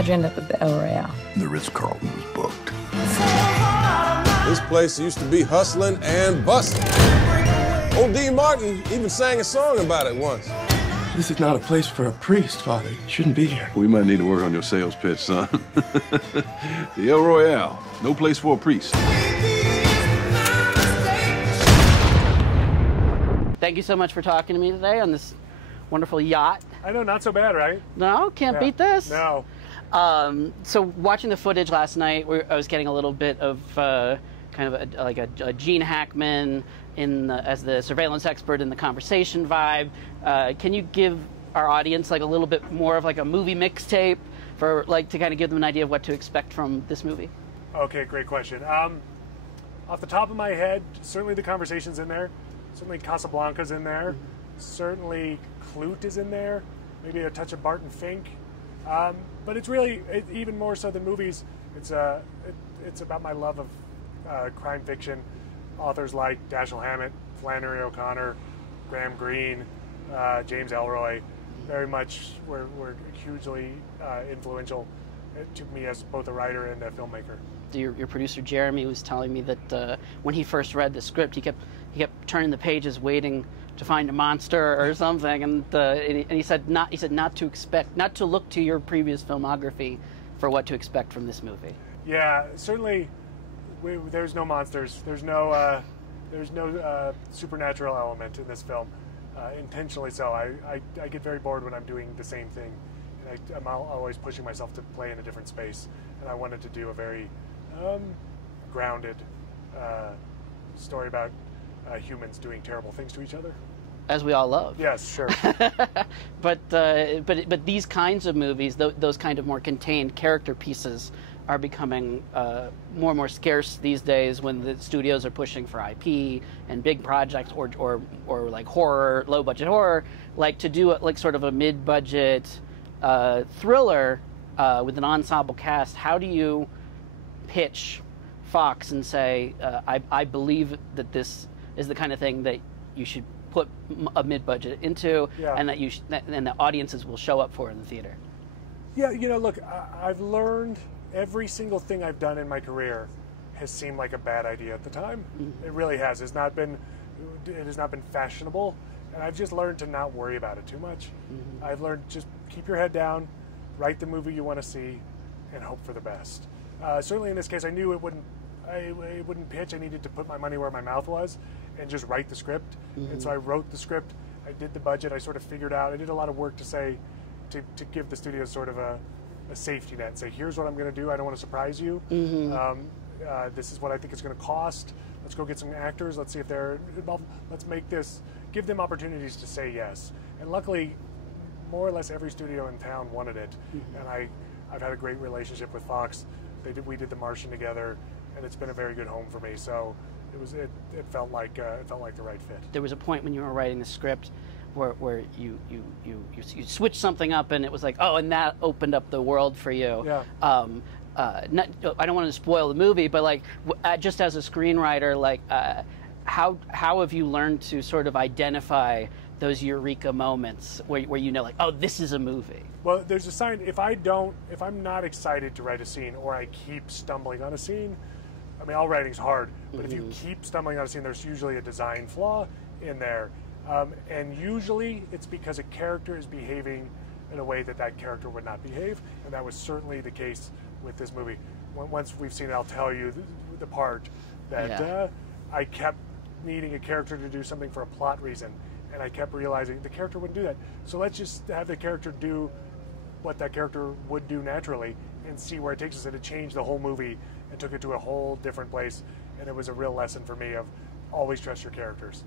How'd you end up at the El Royale? The Ritz-Carlton was booked. This place used to be hustling and bustling. Old Dean Martin even sang a song about it once. This is not a place for a priest, Father. You shouldn't be here. We might need to work on your sales pitch, son. The El Royale, no place for a priest. Thank you so much for talking to me today on this wonderful yacht. I know, not so bad, right? No, can't beat this. No. So watching the footage last night, I was getting a little bit of kind of a Gene Hackman as the surveillance expert in the conversation vibe. Can you give our audience like a little bit more of like a movie mixtape for like to kind of give them an idea of what to expect from this movie? Okay, great question. Off the top of my head, certainly the conversation's in there. Certainly Casablanca's in there. Certainly Clute is in there. Maybe a touch of Barton Fink. But it's really, even more so than movies, it's about my love of crime fiction. Authors like Dashiell Hammett, Flannery O'Connor, Graham Greene, James Ellroy, very much were hugely influential to me as both a writer and a filmmaker. Your producer Jeremy was telling me that when he first read the script, he kept turning the pages, waiting to find a monster or something, and he said not to look to your previous filmography for what to expect from this movie. Yeah, certainly. There's no monsters. There's no supernatural element in this film, intentionally so. I get very bored when I'm doing the same thing, and I'm always pushing myself to play in a different space. And I wanted to do a very grounded story about humans doing terrible things to each other. As we all love. Yes, sure. but these kinds of movies, those kind of more contained character pieces, are becoming more and more scarce these days when the studios are pushing for IP and big projects or like horror, low budget horror, like to do like sort of a mid-budget thriller with an ensemble cast. How do you pitch Fox and say, I believe that this is the kind of thing that you should put a mid-budget into, and that and the audiences will show up for in the theater? Yeah, look, I've learned every single thing I've done in my career has seemed like a bad idea at the time. Mm-hmm. It really has. It has not been fashionable, and I've just learned to not worry about it too much. Mm-hmm. I've learned just keep your head down, write the movie you want to see, and hope for the best. Certainly in this case, I knew it wouldn't pitch. I needed to put my money where my mouth was and just write the script. Mm-hmm. And so I wrote the script. I did the budget. I sort of figured out. I did a lot of work to give the studios sort of a safety net. Say, here's what I'm going to do. I don't want to surprise you. Mm-hmm. This is what I think it's going to cost. Let's go get some actors. Let's see if they're involved. Let's make this, give them opportunities to say yes. And luckily, more or less every studio in town wanted it. Mm-hmm. And I've had a great relationship with Fox. We did The Martian together, and it's been a very good home for me. So it felt like the right fit. There was a point when you were writing the script where you switched something up, and it was like, oh, and that opened up the world for you. Yeah. I don't want to spoil the movie, but like just as a screenwriter, like how have you learned to sort of identify those eureka moments where like, oh, this is a movie? Well, there's a sign. If I'm not excited to write a scene, or I keep stumbling on a scene, I mean, all writing's hard, but if you keep stumbling on a scene, there's usually a design flaw in there. And usually it's because a character is behaving in a way that character would not behave, and that was certainly the case with this movie. Once we've seen it, I'll tell you the part that I kept needing a character to do something for a plot reason, and I kept realizing the character wouldn't do that. So let's just have the character do what that character would do naturally and see where it takes us. And it changed the whole movie and took it to a whole different place, and it was a real lesson for me of always trust your characters.